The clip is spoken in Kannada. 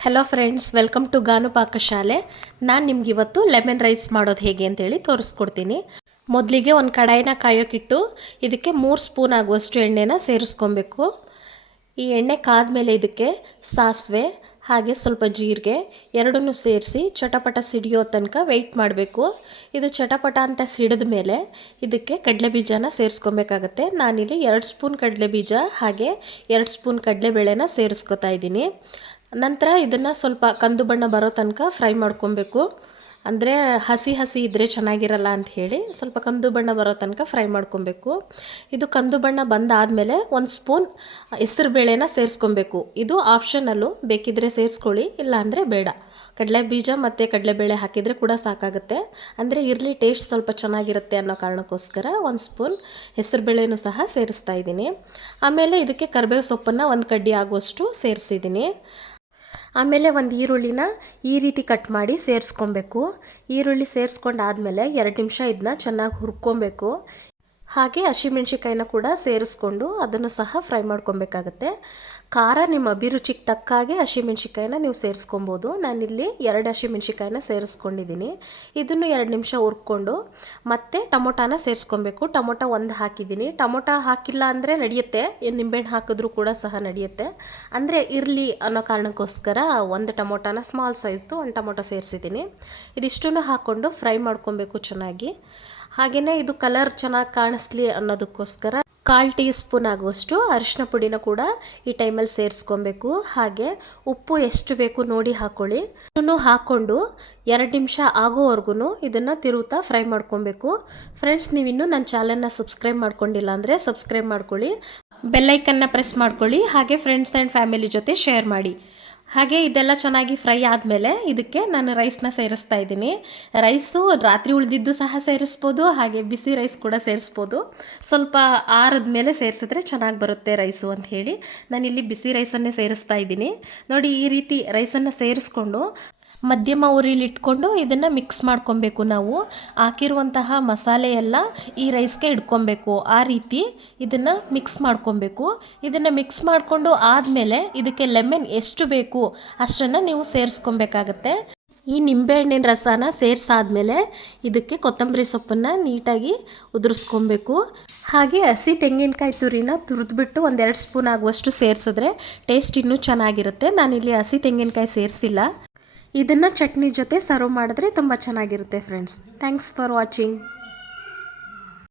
ಹಲೋ ಫ್ರೆಂಡ್ಸ್, ವೆಲ್ಕಮ್ ಟು ಗಾನುಪಾಕಶಾಲೆ. ನಾನು ನಿಮ್ಗೆ ಇವತ್ತು ಲೆಮನ್ ರೈಸ್ ಮಾಡೋದು ಹೇಗೆ ಅಂತೇಳಿ ತೋರಿಸ್ಕೊಡ್ತೀನಿ. ಮೊದಲಿಗೆ ಒಂದು ಕಡಾಯಿನ ಕಾಯೋಕ್ಕಿಟ್ಟು ಇದಕ್ಕೆ 3 ಸ್ಪೂನ್ ಆಗುವಷ್ಟು ಎಣ್ಣೆನ ಸೇರಿಸ್ಕೊಬೇಕು. ಈ ಎಣ್ಣೆ ಕಾದ್ಮೇಲೆ ಇದಕ್ಕೆ ಸಾಸಿವೆ ಹಾಗೆ ಸ್ವಲ್ಪ ಜೀರಿಗೆ ಎರಡನ್ನೂ ಸೇರಿಸಿ ಚಟಪಟ ಸಿಡಿಯೋ ತನಕ ವೆಯ್ಟ್ ಮಾಡಬೇಕು. ಇದು ಚಟಪಟ ಅಂತ ಸಿಡಿದ ಮೇಲೆ ಇದಕ್ಕೆ ಕಡಲೆಬೀಜನ ಸೇರಿಸ್ಕೊಬೇಕಾಗತ್ತೆ. ನಾನಿಲ್ಲಿ 2 ಸ್ಪೂನ್ ಕಡಲೆಬೀಜ ಹಾಗೆ 2 ಸ್ಪೂನ್ ಕಡಲೆಬೇಳೆನ ಸೇರಿಸ್ಕೊತಾ ಇದ್ದೀನಿ. ನಂತರ ಇದನ್ನು ಸ್ವಲ್ಪ ಕಂದು ಬಣ್ಣ ಬರೋ ತನಕ ಫ್ರೈ ಮಾಡ್ಕೊಬೇಕು. ಅಂದರೆ ಹಸಿ ಇದ್ದರೆ ಚೆನ್ನಾಗಿರಲ್ಲ ಅಂತ ಹೇಳಿ ಸ್ವಲ್ಪ ಕಂದು ಬಣ್ಣ ಬರೋ ತನಕ ಫ್ರೈ ಮಾಡ್ಕೊಬೇಕು. ಇದು ಕಂದು ಬಣ್ಣ ಬಂದಾದಮೇಲೆ 1 ಸ್ಪೂನ್ ಹೆಸರು ಬೇಳೆನ ಸೇರಿಸ್ಕೊಬೇಕು. ಇದು ಆಪ್ಷನಲ್ಲು, ಬೇಕಿದ್ದರೆ ಸೇರಿಸ್ಕೊಳ್ಳಿ, ಇಲ್ಲಾಂದರೆ ಬೇಡ. ಕಡಲೆ ಬೀಜ ಮತ್ತು ಕಡಲೆಬೇಳೆ ಹಾಕಿದರೆ ಕೂಡ ಸಾಕಾಗುತ್ತೆ. ಅಂದರೆ ಇರಲಿ, ಟೇಸ್ಟ್ ಸ್ವಲ್ಪ ಚೆನ್ನಾಗಿರುತ್ತೆ ಅನ್ನೋ ಕಾರಣಕ್ಕೋಸ್ಕರ 1 ಸ್ಪೂನ್ ಹೆಸರು ಬೇಳೆನೂ ಸಹ ಸೇರಿಸ್ತಾ ಇದ್ದೀನಿ. ಆಮೇಲೆ ಇದಕ್ಕೆ ಕರಿಬೇವು ಸೊಪ್ಪನ್ನು 1 ಕಡ್ಡಿ ಆಗುವಷ್ಟು ಸೇರಿಸಿದ್ದೀನಿ. ಆಮೇಲೆ ಒಂದು ಈರುಳ್ಳಿನ ಈ ರೀತಿ ಕಟ್ ಮಾಡಿ ಸೇರಿಸ್ಕೊಬೇಕು. ಈರುಳ್ಳಿ ಸೇರಿಸ್ಕೊಂಡಾದಮೇಲೆ 2 ನಿಮಿಷ ಇದನ್ನ ಚೆನ್ನಾಗಿ ಹುರ್ಕೊಬೇಕು. ಹಾಗೆ ಹಸಿಮೆಣ್ಸಿಕಾಯಿನ ಕೂಡ ಸೇರಿಸ್ಕೊಂಡು ಅದನ್ನು ಸಹ ಫ್ರೈ ಮಾಡ್ಕೊಬೇಕಾಗತ್ತೆ. ಖಾರ ನಿಮ್ಮ ಅಭಿರುಚಿಗೆ ತಕ್ಕ ಹಾಗೆ ಹಸಿಮೆಣ್ಸಿಕಾಯಿನ ನೀವು ಸೇರಿಸ್ಕೊಬೋದು. ನಾನಿಲ್ಲಿ 2 ಹಸಿಮೆಣ್ಸಿಕಾಯಿನ ಸೇರಿಸ್ಕೊಂಡಿದ್ದೀನಿ. ಇದನ್ನು 2 ನಿಮಿಷ ಹುರ್ಕೊಂಡು ಮತ್ತೆ ಟೊಮೊಟಾನ ಸೇರಿಸ್ಕೊಬೇಕು. ಟೊಮೊಟೊ 1 ಹಾಕಿದ್ದೀನಿ. ಟೊಮೊಟೊ ಹಾಕಿಲ್ಲ ಅಂದರೆ ನಡೆಯುತ್ತೆ, ನಿಂಬೆಹಣ್ಣು ಹಾಕಿದ್ರೂ ಕೂಡ ಸಹ ನಡೆಯುತ್ತೆ. ಅಂದರೆ ಇರಲಿ ಅನ್ನೋ ಕಾರಣಕ್ಕೋಸ್ಕರ 1 ಟೊಮೊಟೊನ ಸ್ಮಾಲ್ ಸೈಜ್ದು 1 ಟೊಮೊಟೊ ಸೇರಿಸಿದ್ದೀನಿ. ಇದಿಷ್ಟನ್ನು ಹಾಕ್ಕೊಂಡು ಫ್ರೈ ಮಾಡ್ಕೊಬೇಕು ಚೆನ್ನಾಗಿ. ಹಾಗೆಯೇ ಇದು ಕಲರ್ ಚೆನ್ನಾಗಿ ಕಾಣಿಸ್ಲಿ ಅನ್ನೋದಕ್ಕೋಸ್ಕರ 1/4 ಟೀ ಸ್ಪೂನ್ ಆಗುವಷ್ಟು ಅರಿಶಿನ ಪುಡಿನ ಕೂಡ ಈ ಟೈಮಲ್ಲಿ ಸೇರಿಸ್ಕೊಬೇಕು. ಹಾಗೆ ಉಪ್ಪು ಎಷ್ಟು ಬೇಕು ನೋಡಿ ಹಾಕ್ಕೊಳ್ಳಿ. ಇದನ್ನು ಹಾಕ್ಕೊಂಡು 2 ನಿಮಿಷ ಆಗೋವರೆಗೂ ಇದನ್ನು ತಿರುಗುತ್ತಾ ಫ್ರೈ ಮಾಡ್ಕೊಬೇಕು. ಫ್ರೆಂಡ್ಸ್, ನೀವಿನ್ನೂ ನನ್ನ ಚಾನಲ್ನ ಸಬ್ಸ್ಕ್ರೈಬ್ ಮಾಡ್ಕೊಂಡಿಲ್ಲ ಅಂದರೆ ಸಬ್ಸ್ಕ್ರೈಬ್ ಮಾಡ್ಕೊಳ್ಳಿ, ಬೆಲ್ಲೈಕನ್ನ ಪ್ರೆಸ್ ಮಾಡ್ಕೊಳ್ಳಿ, ಹಾಗೆ ಫ್ರೆಂಡ್ಸ್ ಆ್ಯಂಡ್ ಫ್ಯಾಮಿಲಿ ಜೊತೆ ಶೇರ್ ಮಾಡಿ. ಹಾಗೆ ಇದೆಲ್ಲ ಚೆನ್ನಾಗಿ ಫ್ರೈ ಆದಮೇಲೆ ಇದಕ್ಕೆ ನಾನು ರೈಸ್ನ ಸೇರಿಸ್ತಾ ಇದ್ದೀನಿ. ರೈಸು ರಾತ್ರಿ ಉಳಿದಿದ್ದು ಸಹ ಸೇರಿಸ್ಬೋದು, ಹಾಗೆ ಬಿಸಿ ರೈಸ್ ಕೂಡ ಸೇರಿಸ್ಬೋದು. ಸ್ವಲ್ಪ ಆರಿದ ಮೇಲೆ ಸೇರಿಸಿದ್ರೆ ಚೆನ್ನಾಗಿ ಬರುತ್ತೆ ರೈಸು ಅಂತ ಹೇಳಿ ನಾನಿಲ್ಲಿ ಬಿಸಿ ರೈಸನ್ನೇ ಸೇರಿಸ್ತಾ ಇದ್ದೀನಿ. ನೋಡಿ, ಈ ರೀತಿ ರೈಸನ್ನು ಸೇರಿಸ್ಕೊಂಡು ಮಧ್ಯಮ ಉರಿಲಿ ಇಟ್ಕೊಂಡು ಇದನ್ನು ಮಿಕ್ಸ್ ಮಾಡ್ಕೊಬೇಕು. ನಾವು ಹಾಕಿರುವಂತಹ ಮಸಾಲೆ ಎಲ್ಲ ಈ ರೈಸ್ಗೆ ಇಟ್ಕೊಬೇಕು. ಆ ರೀತಿ ಇದನ್ನು ಮಿಕ್ಸ್ ಮಾಡ್ಕೊಬೇಕು. ಇದನ್ನು ಮಿಕ್ಸ್ ಮಾಡಿಕೊಂಡು ಆದಮೇಲೆ ಇದಕ್ಕೆ ಲೆಮನ್ ಎಷ್ಟು ಬೇಕು ಅಷ್ಟನ್ನು ನೀವು ಸೇರಿಸ್ಕೊಬೇಕಾಗತ್ತೆ. ಈ ನಿಂಬೆಹಣ್ಣಿನ ರಸನ ಸೇರಿಸಾದ್ಮೇಲೆ ಇದಕ್ಕೆ ಕೊತ್ತಂಬರಿ ಸೊಪ್ಪನ್ನು ನೀಟಾಗಿ ಉದುರಿಸ್ಕೊಬೇಕು. ಹಾಗೆ ಹಸಿ ತೆಂಗಿನಕಾಯಿ ತುರಿನ ತುರಿದ್ಬಿಟ್ಟು 1-2 ಸ್ಪೂನ್ ಆಗುವಷ್ಟು ಸೇರಿಸಿದ್ರೆ ಟೇಸ್ಟ್ ಇನ್ನೂ ಚೆನ್ನಾಗಿರುತ್ತೆ. ನಾನಿಲ್ಲಿ ಹಸಿ ತೆಂಗಿನಕಾಯಿ ಸೇರಿಸಿಲ್ಲ. ಇದನ್ನು ಚಟ್ನಿ ಜೊತೆ ಸರ್ವ್ ಮಾಡಿದ್ರೆ ತುಂಬ ಚೆನ್ನಾಗಿರುತ್ತೆ ಫ್ರೆಂಡ್ಸ್. Thanks for watching.